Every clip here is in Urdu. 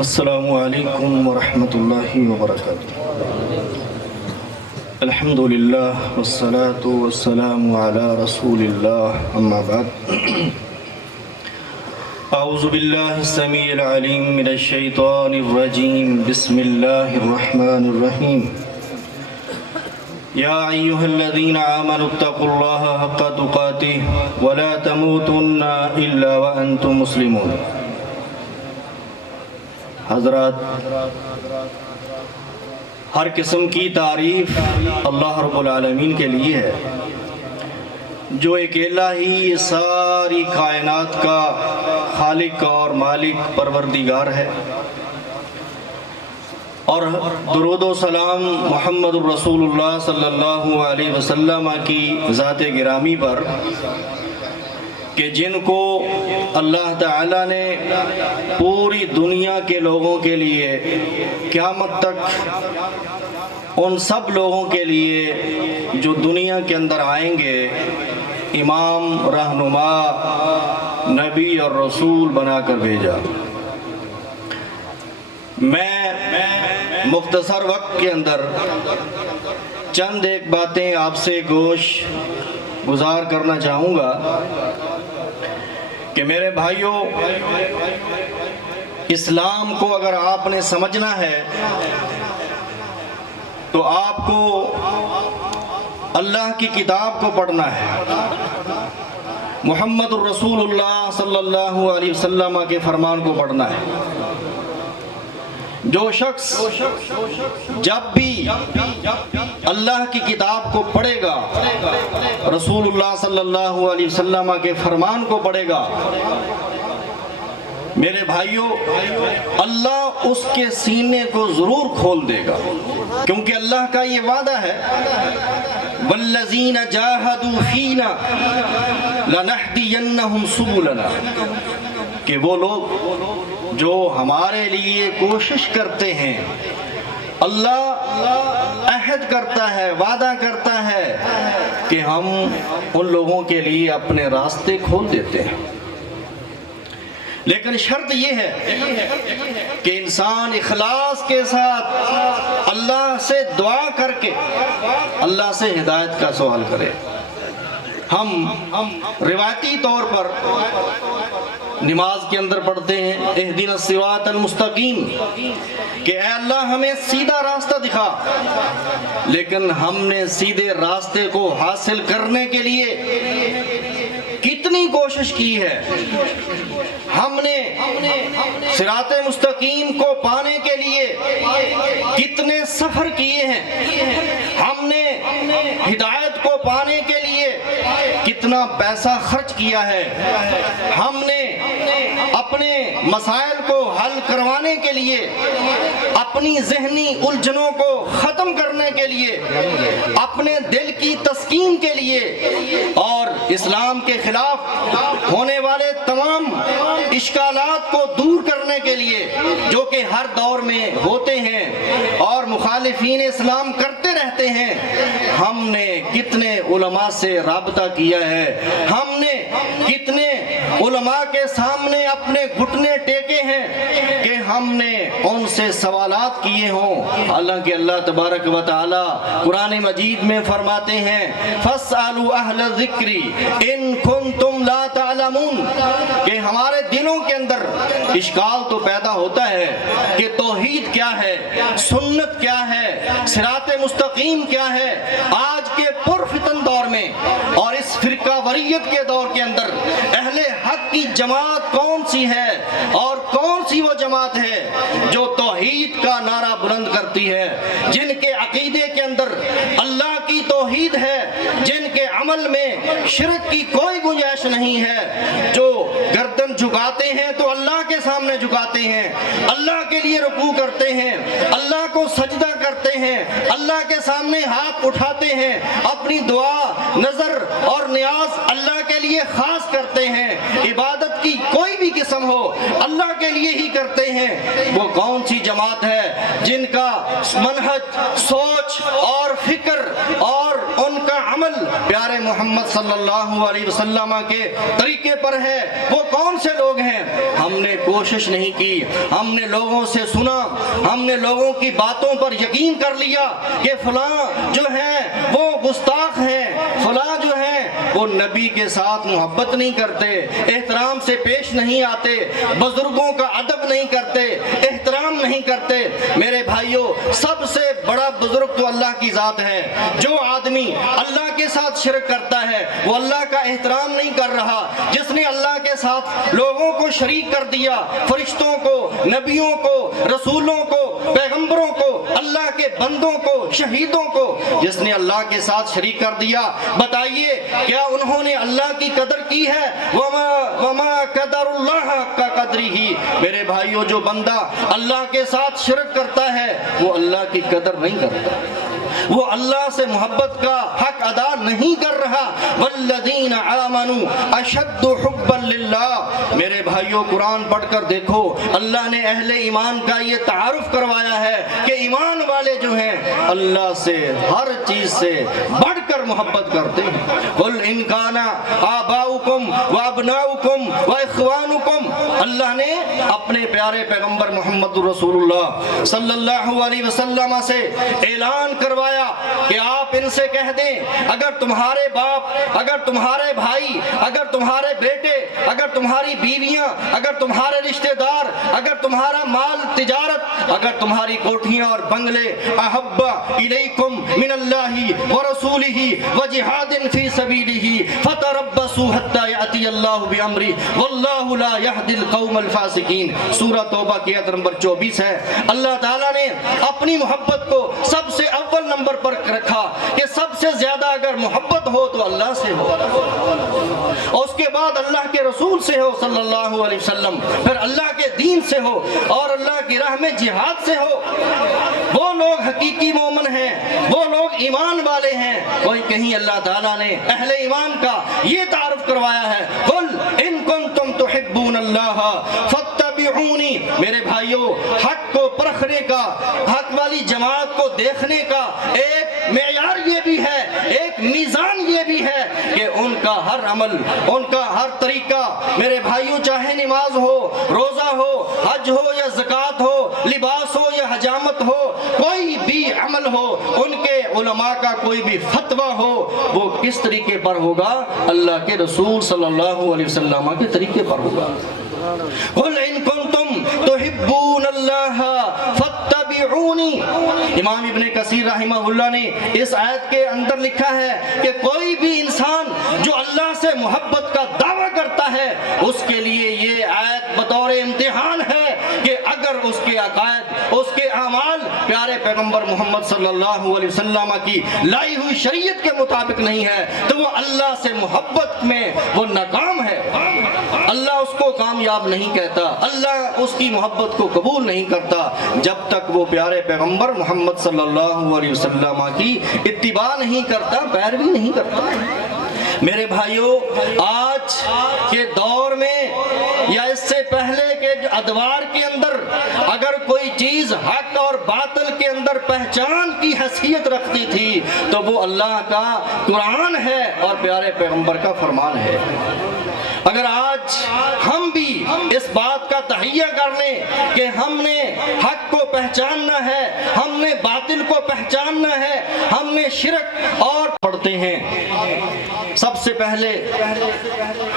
السلام علیکم ورحمۃ اللہ وبرکاتہ۔ الحمدللہ والصلاة والسلام علی رسول اللہ، اما بعد۔ اعوذ باللہ السمیع العلیم من الشیطان الرجیم، بسم اللہ الرحمن الرحیم۔ یا ایہا الذین آمنوا اتقوا اللہ حق تقاتہ ولا تموتن الا وانتم مسلمون۔ حضرات، ہر قسم کی تعریف اللہ رب العالمین کے لیے ہے، جو اکیلا ہی ساری کائنات کا خالق اور مالک پروردگار ہے، اور درود و سلام محمد الرسول اللہ صلی اللہ علیہ وسلم کی ذات گرامی پر، کہ جن کو اللہ تعالیٰ نے پوری دنیا کے لوگوں کے لیے قیامت تک ان سب لوگوں کے لیے جو دنیا کے اندر آئیں گے امام، رہنما، نبی اور رسول بنا کر بھیجا۔ میں مختصر وقت کے اندر چند ایک باتیں آپ سے گوش گزار کرنا چاہوں گا کہ میرے بھائیوں، اسلام کو اگر آپ نے سمجھنا ہے تو آپ کو اللہ کی کتاب کو پڑھنا ہے، محمد الرسول اللہ صلی اللہ علیہ وسلم کے فرمان کو پڑھنا ہے۔ جو شخص جب بھی اللہ کی کتاب کو پڑھے گا، رسول اللہ صلی اللہ علیہ وسلم کے فرمان کو پڑھے گا، میرے بھائیوں، اللہ اس کے سینے کو ضرور کھول دے گا، کیونکہ اللہ کا یہ وعدہ ہے، وَالَّذِينَ جَاهَدُوا فِينَا لَنَهْدِيَنَّهُمْ سُبُلَنَا، کہ وہ لوگ جو ہمارے لیے کوشش کرتے ہیں، اللہ عہد کرتا ہے، وعدہ کرتا ہے کہ ہم ان لوگوں کے لیے اپنے راستے کھول دیتے ہیں۔ لیکن شرط یہ ہے کہ انسان اخلاص کے ساتھ اللہ سے دعا کر کے اللہ سے ہدایت کا سوال کرے۔ ہم روایتی طور پر نماز کے اندر پڑھتے ہیں اہدنا الصراط المستقیم، کہ اے اللہ ہمیں سیدھا راستہ دکھا، لیکن ہم نے سیدھے راستے کو حاصل کرنے کے لیے کتنی کوشش کی ہے، ہم نے صراط مستقیم کو پانے کے لیے کتنے سفر کیے ہیں، ہم نے ہدایت کو پانے کے لیے کتنا پیسہ خرچ کیا ہے، ہم نے اپنے مسائل کو حل کروانے کے لیے، اپنی ذہنی الجھنوں کو ختم کرنے کے لیے، اپنے دل کی تسکین کے لیے اور اسلام کے خلاف ہونے والے تمام اشکالات کو دور کرنے کے لیے، جو کہ ہر دور میں ہوتے ہیں اور مخالفین اسلام کرتے رہتے ہیں، ہم نے کتنے علماء سے رابطہ کیا ہے، ہم نے کتنے علماء کے سامنے اپنے گھٹنے ٹیکے ہیں کہ ہم نے ان سے سوالات کیے ہوں۔ حالانکہ اللہ تبارک و تعالی قرآن مجید میں فرماتے ہیں فَاسْأَلُوا أَهْلَ الذِّكْرِ إِن كُنتُمْ لَا تَعْلَمُونَ، کہ ہمارے دلوں کے اندر اشکال تو پیدا ہوتا ہے کہ توحید کیا ہے، سنت کیا ہے، صراط مستقیم کیا ہے۔ آج کے پرفتن دور میں اور اس فرقہ وریت کے دور کے اندر اہل حق کی جماعت کون سی ہے اور کون سی وہ جماعت ہے جو توحید کا نعرہ بلند کرتی ہے، جن کے عقیدے کے اندر اللہ کی توحید ہے، جن کے عمل میں شرک کی کوئی گنجائش نہیں ہے، جو گردن جھکاتے ہیں تو اللہ کے سامنے جھکاتے ہیں، اللہ کے لیے رکوع کرتے ہیں، اللہ کو سجدہ کرتے ہیں، اللہ کے سامنے ہاتھ اٹھاتے ہیں، اپنی دعا، نظر اور نیاز اللہ کے لیے خاص کرتے ہیں، عبادت کی کوئی بھی قسم ہو اللہ کے لیے ہی کرتے ہیں۔ وہ کون سی جماعت ہے جن کا منہج، سوچ اور فکر اور ان کا عمل پیارے محمد صلی اللہ علیہ وسلم کے طریقے پر ہے، وہ کون سے لوگ ہیں؟ ہم نے کوشش نہیں کی، ہم نے لوگوں سے سنا، ہم نے لوگوں کی باتوں پر یقین کر لیا کہ فلاں جو ہیں وہ گستاخ ہیں، فلاں جو ہیں وہ نبی کے ساتھ محبت نہیں کرتے، احترام سے پیش نہیں آتے، بزرگوں کا ادب نہیں کرتے، احترام نہیں کرتے۔ میرے بھائیوں، سب سے بڑا بزرگ تو اللہ کی ذات ہے۔ جو آدمی اللہ کے ساتھ شرک کرتا ہے وہ اللہ کا احترام نہیں کر رہا۔ جس نے اللہ کے ساتھ لوگوں کو شریک کر دیا، فرشتوں کو، نبیوں کو، رسولوں کو، پیغمبروں کو، اللہ کے بندوں کو، شہیدوں کو، جس نے اللہ کے ساتھ شریک کر دیا، بتائیے کیا انہوں نے اللہ کی قدر کی ہے؟ وما قدر اللہ کا قدری ہی۔ میرے بھائیوں، جو بندہ اللہ کے ساتھ شرک کرتا ہے وہ اللہ کی قدر نہیں کرتا، وہ اللہ سے محبت کا حق ادا نہیں کر رہا۔ والذین آمنوا اشد حبا للہ۔ میرے بھائیوں، قرآن پڑھ کر دیکھو، اللہ نے اہل ایمان کا یہ تعارف کروایا ہے کہ ایمان والے جو ہیں اللہ سے ہر چیز سے بڑھ کر محبت کرتے ہیں۔ قل ان کان آباؤکم وابناؤکم واخوانکم۔ اللہ نے اپنے پیارے پیغمبر محمد رسول اللہ صلی اللہ علیہ وسلم سے اعلان کروایا کہ آپ ان سے کہہ دیں، اگر تمہارے باپ، اگر تمہارے بھائی، اگر تمہارے بیٹے، اگر تمہاری بیویاں، اگر تمہارے رشتہ دار، اگر تمہارا مال تجارت، اگر تمہاری کوٹھیاں اور بنگلے احب الیکم من اللہ ورسولہ وجہاد فی سبیلہ فتربصوا حتی یأتی اللہ بامرہ واللہ لا یہدی القوم الفاسقین۔ سورہ توبہ کی آیت نمبر 24 ہے۔ اللہ تعالیٰ نے اپنی محبت کو سب سے اول نمبر پر رکھا کہ سب سے زیادہ اگر محبت ہو تو اللہ سے ہو، اور اس کے بعد اللہ کے رسول سے ہو صلی اللہ علیہ وسلم، پھر اللہ کے دین سے ہو اور اللہ کی راہ میں جہاد سے ہو۔ وہ لوگ حقیقی مومن ہیں، وہ لوگ ایمان والے ہیں۔ وہی کہیں اللہ تعالیٰ نے اہل ایمان کا یہ تعارف کروایا ہے، قل ان کنتم تحبون اللہ فاتبعونی۔ میرے بھائیوں، حق کو پرکھنے کا، حق والی جماعت کو دیکھنے کا ایک معیار یہ بھی ہے، ایک میزان یہ بھی ہے کہ ان کا ہر عمل، ان کا ہر طریقہ، میرے بھائیوں، چاہے نماز ہو، روزہ ہو، حج ہو یا زکوٰۃ ہو، لباس ہو یا حجامت ہو، کوئی بھی عمل ہو، ان کے علماء کا کوئی بھی فتویٰ ہو، وہ کس طریقے پر ہوگا؟ اللہ کے رسول صلی اللہ علیہ وسلم کے طریقے پر ہوگا۔ قل ان کنتم تحبون اللہ فاتبعونی۔ امام ابن کثیر رحمہ اللہ نے اس آیت کے اندر لکھا ہے کہ کوئی بھی انسان جو اللہ سے محبت کا دعویٰ کرتا ہے اس کے لیے یہ آیت بطور امتحان ہے کہ اگر اس کے عقائد، اس کے اعمال پیارے پیغمبر محمد صلی اللہ علیہ وسلم کی لائی ہوئی شریعت کے مطابق نہیں ہے تو وہ اللہ سے محبت میں وہ ناکام ہے، اللہ اس کو کامیاب نہیں کہتا، اللہ اس کی محبت کو قبول نہیں کرتا جب تک وہ پیارے پیغمبر محمد صلی اللہ علیہ وسلم کی اتباع نہیں کرتا، پیروی نہیں کرتا۔ میرے بھائیوں، آج کے دور میں یا اس سے پہلے کے ادوار کے اندر اگر کوئی چیز حق اور باطل کے اندر پہچان کی حیثیت رکھتی تھی تو وہ اللہ کا قرآن ہے اور پیارے پیغمبر کا فرمان ہے۔ اگر آج ہم بھی اس بات کا تہیہ کر لیں کہ ہم نے حق کو پہچاننا ہے، ہم نے باطل کو پہچاننا ہے، ہم نے شرک اور پڑھتے ہیں۔ سب سے پہلے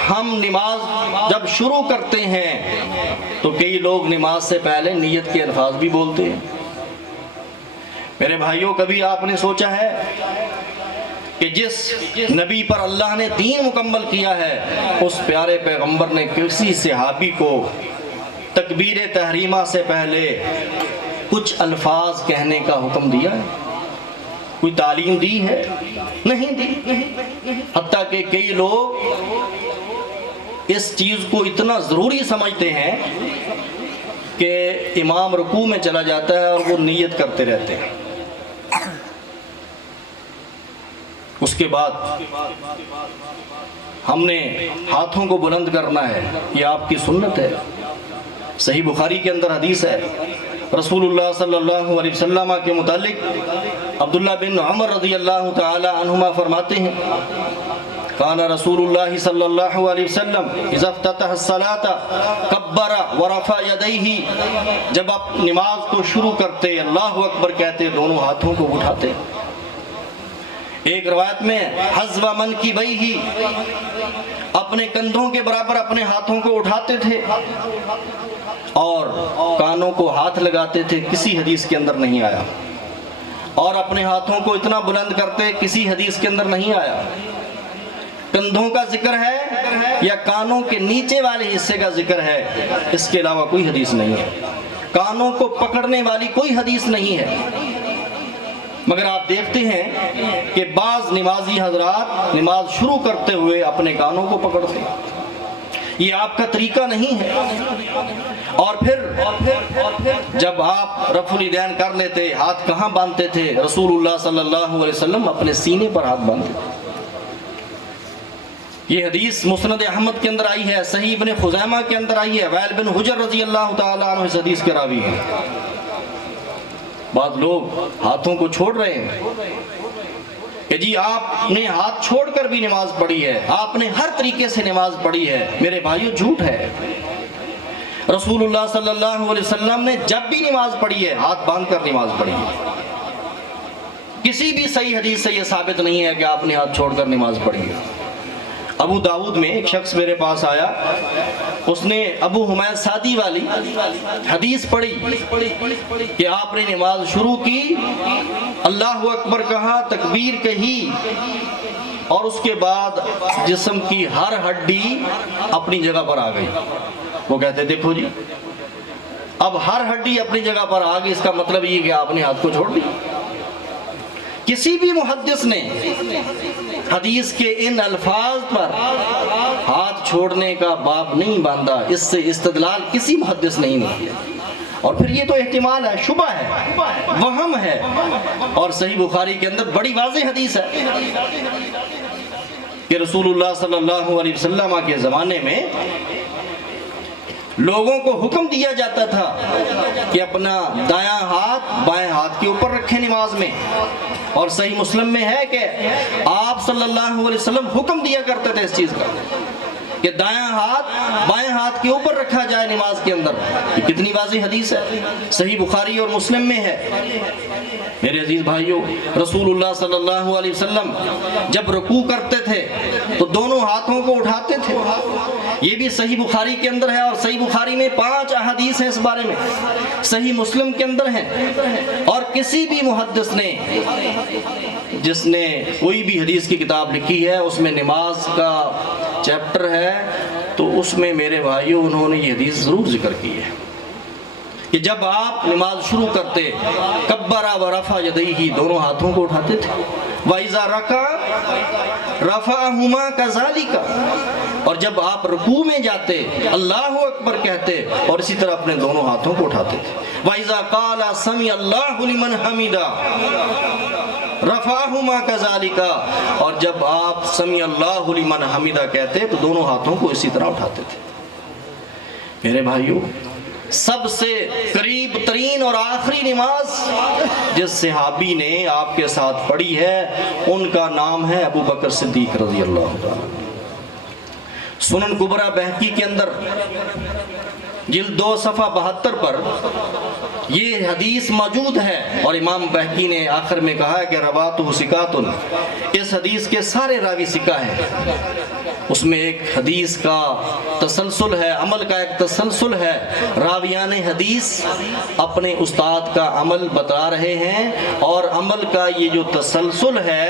ہم نماز جب شروع کرتے ہیں تو کئی لوگ نماز سے پہلے نیت کے الفاظ بھی بولتے ہیں۔ میرے بھائیوں، کبھی آپ نے سوچا ہے کہ جس نبی پر اللہ نے دین مکمل کیا ہے اس پیارے پیغمبر نے کسی صحابی کو تکبیر تحریمہ سے پہلے کچھ الفاظ کہنے کا حکم دیا ہے؟ کوئی تعلیم دی ہے؟ نہیں دی۔ حتیٰ کہ کئی لوگ اس چیز کو اتنا ضروری سمجھتے ہیں کہ امام رکوع میں چلا جاتا ہے اور وہ نیت کرتے رہتے ہیں، اس کے بعد ہم نے ہاتھوں کو بلند کرنا ہے، یہ آپ کی سنت ہے۔ صحیح بخاری کے اندر حدیث ہے، رسول اللہ صلی اللہ علیہ وسلم کے متعلق عبداللہ بن عمر رضی اللہ تعالی عنہما فرماتے ہیں کان رسول اللہ صلی اللہ علیہ وسلم اذا افتتح الصلاة کبر ورفع یدیہ، جب آپ نماز کو شروع کرتے اللہ اکبر کہتے دونوں ہاتھوں کو اٹھاتے. ایک روایت میں حذو منکبیہ، اپنے کندھوں کے برابر اپنے ہاتھوں کو اٹھاتے تھے اور کانوں کو ہاتھ لگاتے تھے، کسی حدیث کے اندر نہیں آیا. اور اپنے ہاتھوں کو اتنا بلند کرتے، کسی حدیث کے اندر نہیں آیا. کندھوں کا ذکر ہے یا کانوں کے نیچے والے حصے کا ذکر ہے، اس کے علاوہ کوئی حدیث نہیں ہے. کانوں کو پکڑنے والی کوئی حدیث نہیں ہے. مگر آپ دیکھتے ہیں کہ بعض نمازی حضرات نماز شروع کرتے ہوئے اپنے کانوں کو پکڑتے ہیں. یہ آپ کا طریقہ نہیں ہے. اور پھر جب آپ رفع الیدین کر لیتے، ہاتھ کہاں باندھتے تھے؟ رسول اللہ صلی اللہ علیہ وسلم اپنے سینے پر ہاتھ باندھتے تھے. یہ حدیث مسند احمد کے اندر آئی ہے، صحیح ابن خزیمہ کے اندر آئی ہے. وائل بن حجر رضی اللہ تعالیٰ عنہ اس حدیث کے راوی ہیں. بعض لوگ ہاتھوں کو چھوڑ رہے ہیں کہ جی آپ نے ہاتھ چھوڑ کر بھی نماز پڑھی ہے، آپ نے ہر طریقے سے نماز پڑھی ہے. میرے بھائیو جھوٹ ہے. رسول اللہ صلی اللہ علیہ وسلم نے جب بھی نماز پڑھی ہے ہاتھ باندھ کر نماز پڑھی ہے. کسی بھی صحیح حدیث سے یہ ثابت نہیں ہے کہ آپ نے ہاتھ چھوڑ کر نماز پڑھی ہے. ابو داؤد میں ایک شخص میرے پاس آیا، اس نے ابو حمید سعدی والی حدیث پڑھی کہ آپ نے نماز شروع کی، اللہ اکبر کہا، تکبیر کہی، اور اس کے بعد جسم کی ہر ہڈی اپنی جگہ پر آ گئی. وہ کہتے دیکھو جی اب ہر ہڈی اپنی جگہ پر آ گئی، اس کا مطلب یہ کہ آپ نے ہاتھ کو چھوڑ دیا. کسی بھی محدث نے حدیث کے ان الفاظ پر ہاتھ چھوڑنے کا باب نہیں باندھا، اس سے استدلال کسی محدث نے نہیں کیا. اور پھر یہ تو احتمال ہے، شبہ ہے، وہم ہے. اور صحیح بخاری کے اندر بڑی واضح حدیث ہے کہ رسول اللہ صلی اللہ علیہ وسلم کے زمانے میں لوگوں کو حکم دیا جاتا تھا کہ اپنا دایاں ہاتھ بائیں ہاتھ کے اوپر رکھیں نماز میں. اور صحیح مسلم میں ہے کہ آپ صلی اللہ علیہ وسلم حکم دیا کرتے تھے اس چیز کا کہ دایاں ہاتھ بائیں ہاتھ کے اوپر رکھا جائے نماز کے اندر. یہ کتنی واضح حدیث ہے، صحیح بخاری اور مسلم میں ہے. میرے عزیز بھائیوں، رسول اللہ صلی اللہ علیہ وسلم جب رکوع کرتے تھے تو دونوں ہاتھوں کو اٹھاتے تھے. یہ بھی صحیح بخاری کے اندر ہے، اور صحیح بخاری میں 5 احادیث ہیں اس بارے میں، صحیح مسلم کے اندر ہیں. اور کسی بھی محدث نے جس نے کوئی بھی حدیث کی کتاب لکھی ہے اس میں نماز کا چیپٹر ہے تو اس میں میرے بھائیوں انہوں نے یہ حدیث ضرور ذکر کی ہے کہ جب آپ نماز شروع کرتے کبر ورفع یدیہ، دونوں ہاتھوں کو اٹھاتے تھے. وَإِذَا رَكَعَ رَفَعَهُمَا كَذَلِكَ، اور جب آپ رکوع میں جاتے اللہ اکبر کہتے اور اسی طرح اپنے دونوں ہاتھوں کو اٹھاتے تھے. وَإِذَا قَالَ سَمِعَ اللَّهُ لِمَنْ حَمِدَهُ رَفَعَهُمَا كَذَلِكَ، اور جب آپ سَمِعَ اللَّهُ لِمَنْ حَمِدَهُ کہتے تو دونوں ہاتھوں کو اسی طرح اٹھاتے تھے. میرے بھائیوں، سب سے قریب ترین اور آخری نماز جس صحابی نے آپ کے ساتھ پڑھی ہے ان کا نام ہے ابو بکر صدیق رضی اللہ تعالیٰ. سنن کبریٰ بہقی کے اندر جلد 2 صفحہ 72 پر یہ حدیث موجود ہے، اور امام بہقی نے آخر میں کہا ہے کہ رواتہ ثقات، اس حدیث کے سارے راوی ثقہ ہیں. اس میں ایک حدیث کا تسلسل ہے، عمل کا ایک تسلسل ہے. راویان حدیث اپنے استاد کا عمل بتا رہے ہیں، اور عمل کا یہ جو تسلسل ہے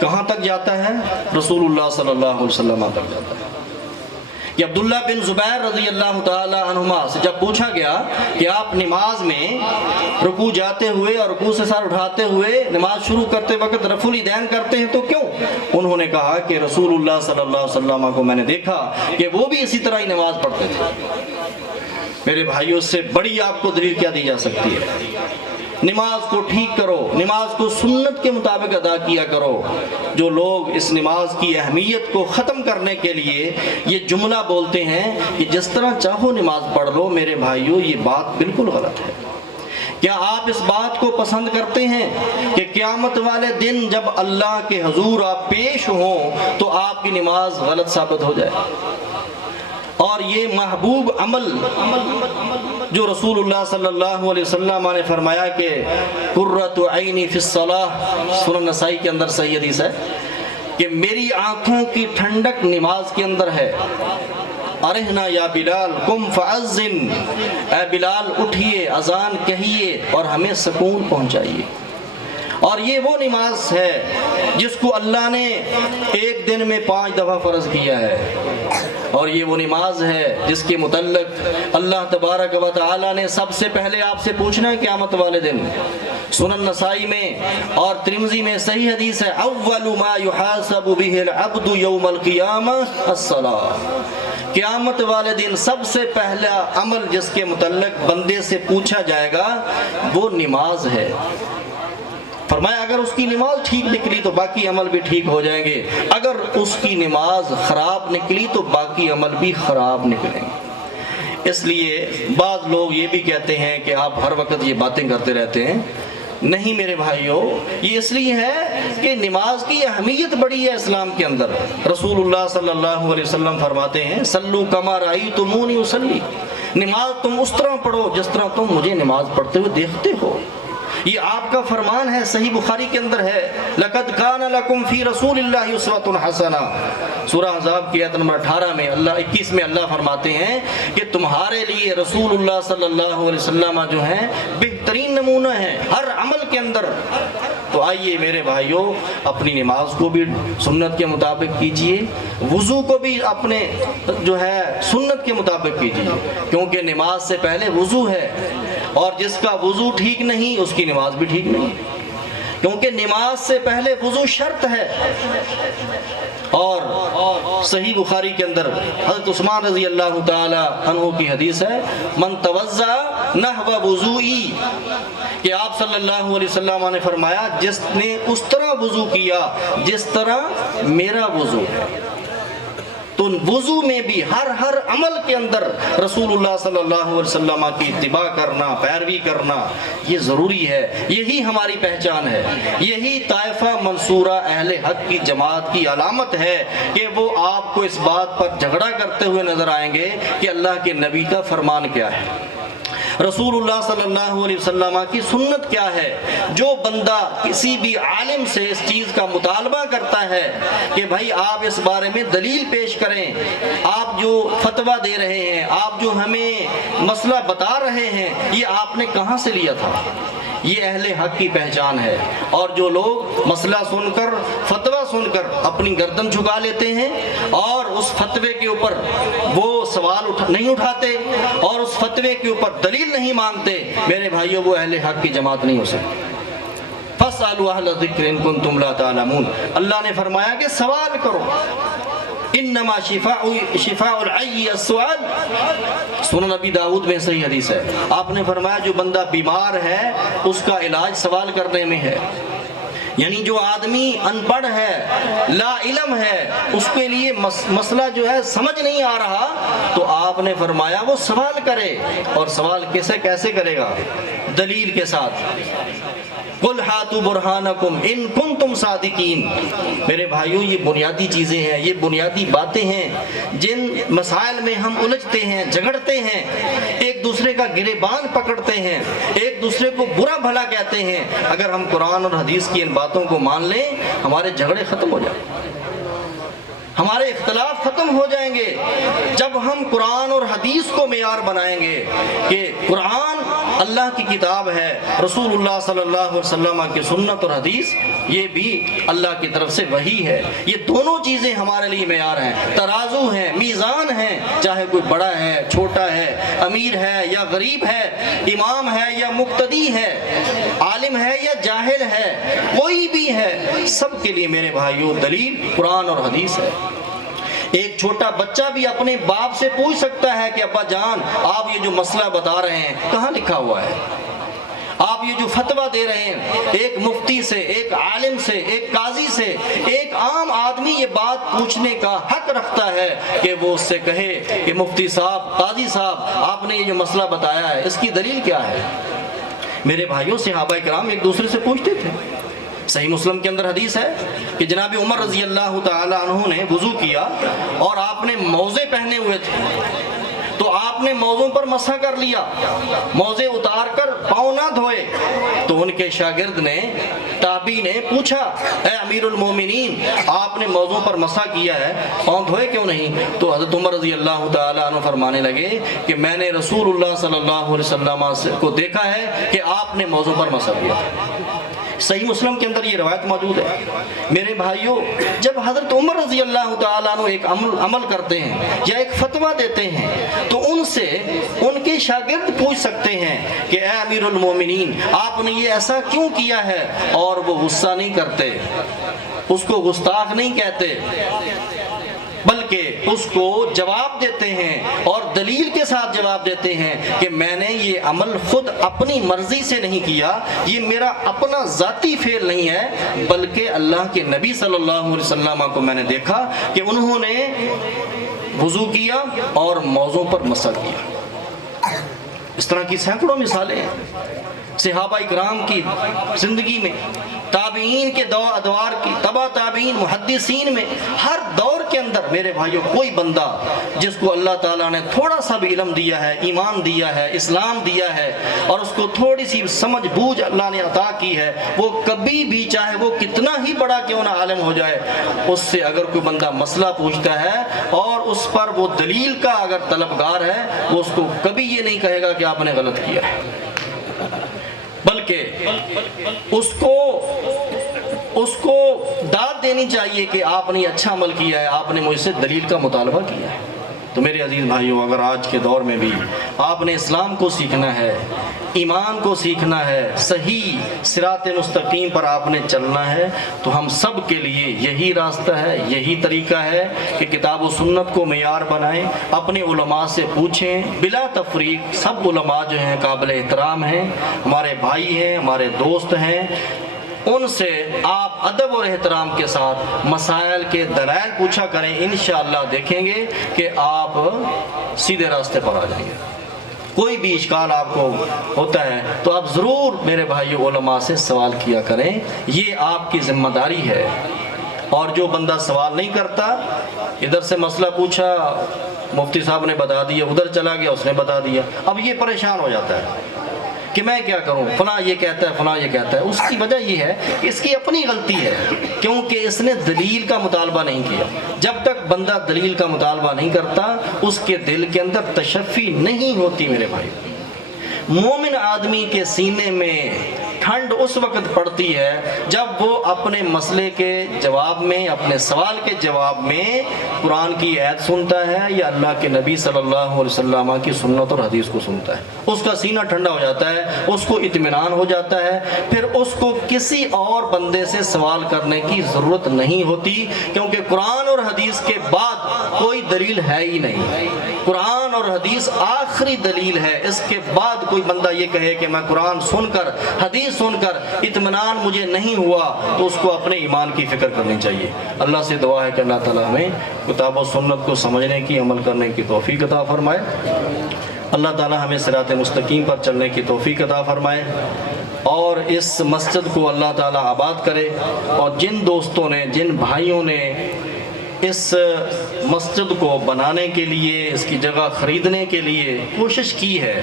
کہاں تک جاتا ہے؟ رسول اللہ صلی اللہ علیہ وسلم تک جاتا ہے. کہ عبداللہ بن زبیر رضی اللہ تعالی عنہما سے جب پوچھا گیا کہ آپ نماز میں رکوع جاتے ہوئے اور رکوع سے سر اٹھاتے ہوئے نماز شروع کرتے وقت رفع الیدین کرتے ہیں تو کیوں؟ انہوں نے کہا کہ رسول اللہ صلی اللہ علیہ وسلم کو میں نے دیکھا کہ وہ بھی اسی طرح ہی نماز پڑھتے تھے. میرے بھائیوں، سے بڑی آپ کو دلیل کیا دی جا سکتی ہے؟ نماز کو ٹھیک کرو، نماز کو سنت کے مطابق ادا کیا کرو۔ جو لوگ اس نماز کی اہمیت کو ختم کرنے کے لیے یہ جملہ بولتے ہیں کہ جس طرح چاہو نماز پڑھ لو، میرے بھائیوں یہ بات بالکل غلط ہے۔ کیا آپ اس بات کو پسند کرتے ہیں کہ قیامت والے دن جب اللہ کے حضور آپ پیش ہوں تو آپ کی نماز غلط ثابت ہو جائے؟ اور یہ محبوب عمل جو رسول اللہ صلی اللہ علیہ وسلم نے فرمایا کہ قرۃ عینی فی الصلاۃ، سنن نسائی کے اندر صحیح حدیث ہے کہ میری آنکھوں کی ٹھنڈک نماز کے اندر ہے۔ ارہنا یا بلال قم فاذن، اے بلال اٹھیے اذان کہیے اور ہمیں سکون پہنچائیے۔ اور یہ وہ نماز ہے جس کو اللہ نے ایک دن میں 5 دفعہ فرض کیا ہے، اور یہ وہ نماز ہے جس کے متعلق اللہ تبارک و تعالی نے سب سے پہلے آپ سے پوچھنا ہے قیامت والے دن۔ سنن نسائی میں اور ترمذی میں صحیح حدیث ہے، اول ما یحاسب به العبد یوم القیامہ الصلاۃ، قیامت والے دن سب سے پہلا عمل جس کے متعلق بندے سے پوچھا جائے گا وہ نماز ہے۔ فرمایا اگر اس کی نماز ٹھیک نکلی تو باقی عمل بھی ٹھیک ہو جائیں گے، اگر اس کی نماز خراب نکلی تو باقی عمل بھی خراب نکلیں گے۔ اس لیے بعض لوگ یہ بھی کہتے ہیں کہ آپ ہر وقت یہ باتیں کرتے رہتے ہیں۔ نہیں میرے بھائیوں، یہ اس لیے ہے کہ نماز کی اہمیت بڑی ہے اسلام کے اندر۔ رسول اللہ صلی اللہ علیہ وسلم فرماتے ہیں صلو کما رأیتمونی اصلی، نماز تم اس طرح پڑھو جس طرح تم مجھے نماز پڑھتے ہوئے دیکھتے ہو۔ یہ آپ کا فرمان ہے، صحیح بخاری کے اندر ہے لَقَدْ كَانَ لَكُمْ فِي رَسُولِ اللَّهِ أُسْوَةٌ حَسَنَةٌ، سورہ احزاب کی آیت نمبر 18 میں 21 میں اللہ فرماتے ہیں کہ تمہارے لیے رسول اللہ صلی اللہ علیہ وسلم جو ہیں بہترین نمونہ ہیں ہر عمل کے اندر۔ تو آئیے میرے بھائیوں، اپنی نماز کو بھی سنت کے مطابق کیجئے، وضو کو بھی اپنے جو ہے سنت کے مطابق کیجئے، کیونکہ نماز سے پہلے وضو ہے، اور جس کا وضو ٹھیک نہیں اس کی نماز بھی ٹھیک نہیں، کیونکہ نماز سے پہلے وضو شرط ہے۔ اور صحیح بخاری کے اندر حضرت عثمان رضی اللہ تعالی عنہ کی حدیث ہے من توضأ نحو وضوئی، کہ آپ صلی اللہ علیہ وسلم نے فرمایا جس نے اس طرح وضو کیا جس طرح میرا وضو ہے۔ تو وضو میں بھی ہر عمل کے اندر رسول اللہ صلی اللہ علیہ وسلم کی اتباع کرنا، پیروی کرنا یہ ضروری ہے۔ یہی ہماری پہچان ہے، یہی طائفہ منصورہ اہل حق کی جماعت کی علامت ہے کہ وہ آپ کو اس بات پر جھگڑا کرتے ہوئے نظر آئیں گے کہ اللہ کے نبی کا فرمان کیا ہے، رسول اللہ صلی اللہ علیہ وسلم کی سنت کیا ہے۔ جو بندہ کسی بھی عالم سے اس چیز کا مطالبہ کرتا ہے کہ بھائی آپ اس بارے میں دلیل پیش کریں، آپ جو فتویٰ دے رہے ہیں، آپ جو ہمیں مسئلہ بتا رہے ہیں، یہ آپ نے کہاں سے لیا تھا، یہ اہل حق کی پہچان ہے۔ اور جو لوگ مسئلہ سن کر فتویٰ سن کر اپنی گردن جھکا لیتے ہیں اور اس فتوے کے اوپر وہ سوال نہیں اٹھاتے اور اس فتوے کے اوپر دلیل نہیں مانگتے، میرے بھائیوں وہ اہل حق کی جماعت نہیں ہو سکتی۔ فَاسْأَلُوا أَهْلَ الذِّكْرِ إِن كُنتُمْ لَا تَعْلَمُونَ، اللہ نے فرمایا کہ سوال کرو، انما شفاء العی السؤال، سنن نبی داؤد میں صحیح حدیث ہے، آپ نے فرمایا جو بندہ بیمار ہے اس کا علاج سوال کرنے میں ہے۔ یعنی جو آدمی ان پڑھ ہے، لا علم ہے، اس کے لیے مسئلہ جو ہے سمجھ نہیں آ رہا، تو آپ نے فرمایا وہ سوال کرے، اور سوال کیسے کرے گا؟ دلیل کے ساتھ۔ قُلْ هَاتُوا بُرْهَانَكُمْ إِن كُنتُمْ صَادِقِينَ۔ میرے بھائیوں یہ بنیادی چیزیں ہیں، یہ بنیادی باتیں ہیں جن مسائل میں ہم الجھتے ہیں، جھگڑتے ہیں، ایک دوسرے کا گریبان پکڑتے ہیں، ایک دوسرے کو برا بھلا کہتے ہیں۔ اگر ہم قرآن اور حدیث کی ان باتوں کو مان لیں ہمارے جھگڑے ختم ہو جائیں، ہمارے اختلاف ختم ہو جائیں گے جب ہم قرآن اور حدیث کو معیار بنائیں گے کہ قرآن اللہ کی کتاب ہے، رسول اللہ صلی اللہ علیہ وسلم کی سنت اور حدیث یہ بھی اللہ کی طرف سے وحی ہے۔ یہ دونوں چیزیں ہمارے لیے معیار ہیں، ترازو ہیں، میزان ہیں، چاہے کوئی بڑا ہے، چھوٹا ہے، امیر ہے یا غریب ہے، امام ہے یا مقتدی ہے، عالم ہے یا جاہل ہے، کوئی بھی ہے، سب کے لیے میرے بھائیوں دلیل قرآن اور حدیث ہے۔ ایک چھوٹا بچہ بھی اپنے باپ سے پوچھ سکتا ہے کہ ابا جان آپ یہ جو مسئلہ بتا رہے ہیں کہاں لکھا ہوا ہے؟ آپ یہ جو فتویٰ دے رہے ہیں، ایک مفتی سے، ایک عالم سے، ایک قاضی سے، ایک عام آدمی یہ بات پوچھنے کا حق رکھتا ہے کہ وہ اس سے کہے کہ مفتی صاحب، قاضی صاحب، آپ نے یہ جو مسئلہ بتایا ہے اس کی دلیل کیا ہے؟ میرے بھائیوں، صحابہ کرام ایک دوسرے سے پوچھتے تھے۔ صحیح مسلم کے اندر حدیث ہے کہ جناب عمر رضی اللہ تعالی عنہ نے وضو کیا اور آپ نے موزے پہنے ہوئے تھے، تو آپ نے موزوں پر مسح کر لیا، موزے اتار کر پاؤں نہ دھوئے۔ تو ان کے شاگرد نے، تابعی نے پوچھا، اے امیر المومنین، آپ نے موزوں پر مسح کیا ہے، پاؤں دھوئے کیوں نہیں؟ تو حضرت عمر رضی اللہ تعالی عنہ فرمانے لگے کہ میں نے رسول اللہ صلی اللہ علیہ وسلم کو دیکھا ہے کہ آپ نے موزوں پر مسح کیا۔ صحیح مسلم کے اندر یہ روایت موجود ہے۔ میرے بھائیوں، جب حضرت عمر رضی اللہ تعالیٰ عنہ ایک عمل کرتے ہیں یا ایک فتویٰ دیتے ہیں تو ان سے ان کے شاگرد پوچھ سکتے ہیں کہ اے امیر المومنین، آپ نے یہ ایسا کیوں کیا ہے، اور وہ غصہ نہیں کرتے، اس کو گستاخ نہیں کہتے، بلکہ اس کو جواب دیتے ہیں اور دلیل کے ساتھ جواب دیتے ہیں کہ میں نے یہ عمل خود اپنی مرضی سے نہیں کیا، یہ میرا اپنا ذاتی فعل نہیں ہے، بلکہ اللہ کے نبی صلی اللہ علیہ وسلم کو میں نے دیکھا کہ انہوں نے وضو کیا اور موزوں پر مسح کیا۔ اس طرح کی سینکڑوں مثالیں ہیں صحابہ اکرام کی زندگی میں، تابعین کے ادوار کی، تبع تابعین، محدثین میں، ہر دور کے اندر میرے بھائیوں کوئی بندہ جس کو اللہ تعالیٰ نے تھوڑا سا بھی علم دیا ہے، ایمان دیا ہے، اسلام دیا ہے، اور اس کو تھوڑی سی سمجھ بوجھ اللہ نے عطا کی ہے، وہ کبھی بھی چاہے وہ کتنا ہی بڑا کیوں نہ عالم ہو جائے، اس سے اگر کوئی بندہ مسئلہ پوچھتا ہے اور اس پر وہ دلیل کا اگر طلبگار ہے، وہ اس کو کبھی یہ نہیں کہے گا کہ آپ نے غلط کیا ہے، بلکہ اس کو داد دینی چاہیے کہ آپ نے اچھا عمل کیا ہے، آپ نے مجھ سے دلیل کا مطالبہ کیا ہے۔ تو میرے عزیز بھائیوں، اگر آج کے دور میں بھی آپ نے اسلام کو سیکھنا ہے، ایمان کو سیکھنا ہے، صحیح صراط مستقیم پر آپ نے چلنا ہے، تو ہم سب کے لیے یہی راستہ ہے، یہی طریقہ ہے کہ کتاب و سنت کو معیار بنائیں، اپنے علماء سے پوچھیں بلا تفریق۔ سب علماء جو ہیں قابل احترام ہیں، ہمارے بھائی ہیں، ہمارے دوست ہیں، ان سے آپ ادب اور احترام کے ساتھ مسائل کے دلائل پوچھا کریں، انشاءاللہ دیکھیں گے کہ آپ سیدھے راستے پر آ جائیں گے۔ کوئی بھی اشکال آپ کو ہوتا ہے تو آپ ضرور میرے بھائی علماء سے سوال کیا کریں، یہ آپ کی ذمہ داری ہے۔ اور جو بندہ سوال نہیں کرتا، ادھر سے مسئلہ پوچھا، مفتی صاحب نے بتا دیا، ادھر چلا گیا، اس نے بتا دیا، اب یہ پریشان ہو جاتا ہے کہ میں کیا کروں، فلاں یہ کہتا ہے، فلاں یہ کہتا ہے۔ اس کی وجہ یہ ہے کہ اس کی اپنی غلطی ہے، کیونکہ اس نے دلیل کا مطالبہ نہیں کیا۔ جب تک بندہ دلیل کا مطالبہ نہیں کرتا، اس کے دل کے اندر تشفی نہیں ہوتی۔ میرے بھائی، مومن آدمی کے سینے میں ٹھنڈ اس وقت پڑتی ہے جب وہ اپنے مسئلے کے جواب میں، اپنے سوال کے جواب میں قرآن کی آیت سنتا ہے یا اللہ کے نبی صلی اللہ علیہ وسلم کی سنت اور حدیث کو سنتا ہے۔ اس کا سینہ ٹھنڈا ہو جاتا ہے، اس کو اطمینان ہو جاتا ہے، پھر اس کو کسی اور بندے سے سوال کرنے کی ضرورت نہیں ہوتی، کیونکہ قرآن اور حدیث کے بعد کوئی دلیل ہے ہی نہیں۔ قرآن اور حدیث آخری دلیل ہے، اس کے بعد کوئی بندہ یہ کہے کہ میں قرآن سن کر، حدیث سن کر اطمینان مجھے نہیں ہوا، تو اس کو اپنے ایمان کی فکر کرنی چاہیے۔ اللہ سے دعا ہے کہ اللہ تعالیٰ ہمیں کتاب و سنت کو سمجھنے کی، عمل کرنے کی توفیق عطا فرمائے۔ اللہ تعالیٰ ہمیں صراط مستقیم پر چلنے کی توفیق عطا فرمائے، اور اس مسجد کو اللہ تعالیٰ آباد کرے، اور جن دوستوں نے، جن بھائیوں نے اس مسجد کو بنانے کے لیے، اس کی جگہ خریدنے کے لیے کوشش کی ہے،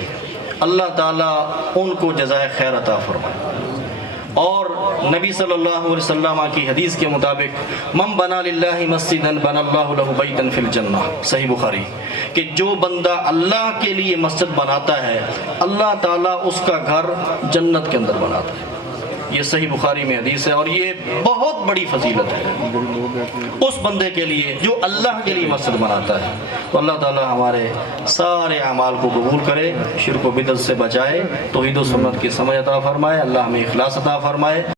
اللہ تعالیٰ ان کو جزائے خیر عطا فرمائے۔ اور نبی صلی اللہ علیہ وسلم کی حدیث کے مطابق من بنا للہ مسجدا بنا اللہ لہ بیتا فی الجنہ، صحیح بخاری، کہ جو بندہ اللہ کے لیے مسجد بناتا ہے، اللہ تعالیٰ اس کا گھر جنت کے اندر بناتا ہے۔ یہ صحیح بخاری میں حدیث ہے، اور یہ بہت بڑی فضیلت ہے اس بندے کے لیے جو اللہ کے لیے مسجد بناتا ہے۔ تو اللہ تعالیٰ ہمارے سارے اعمال کو قبول کرے، شرک و بدعت سے بچائے، توحید و سنت کی سمجھ عطا فرمائے، اللہ ہمیں اخلاص عطا فرمائے۔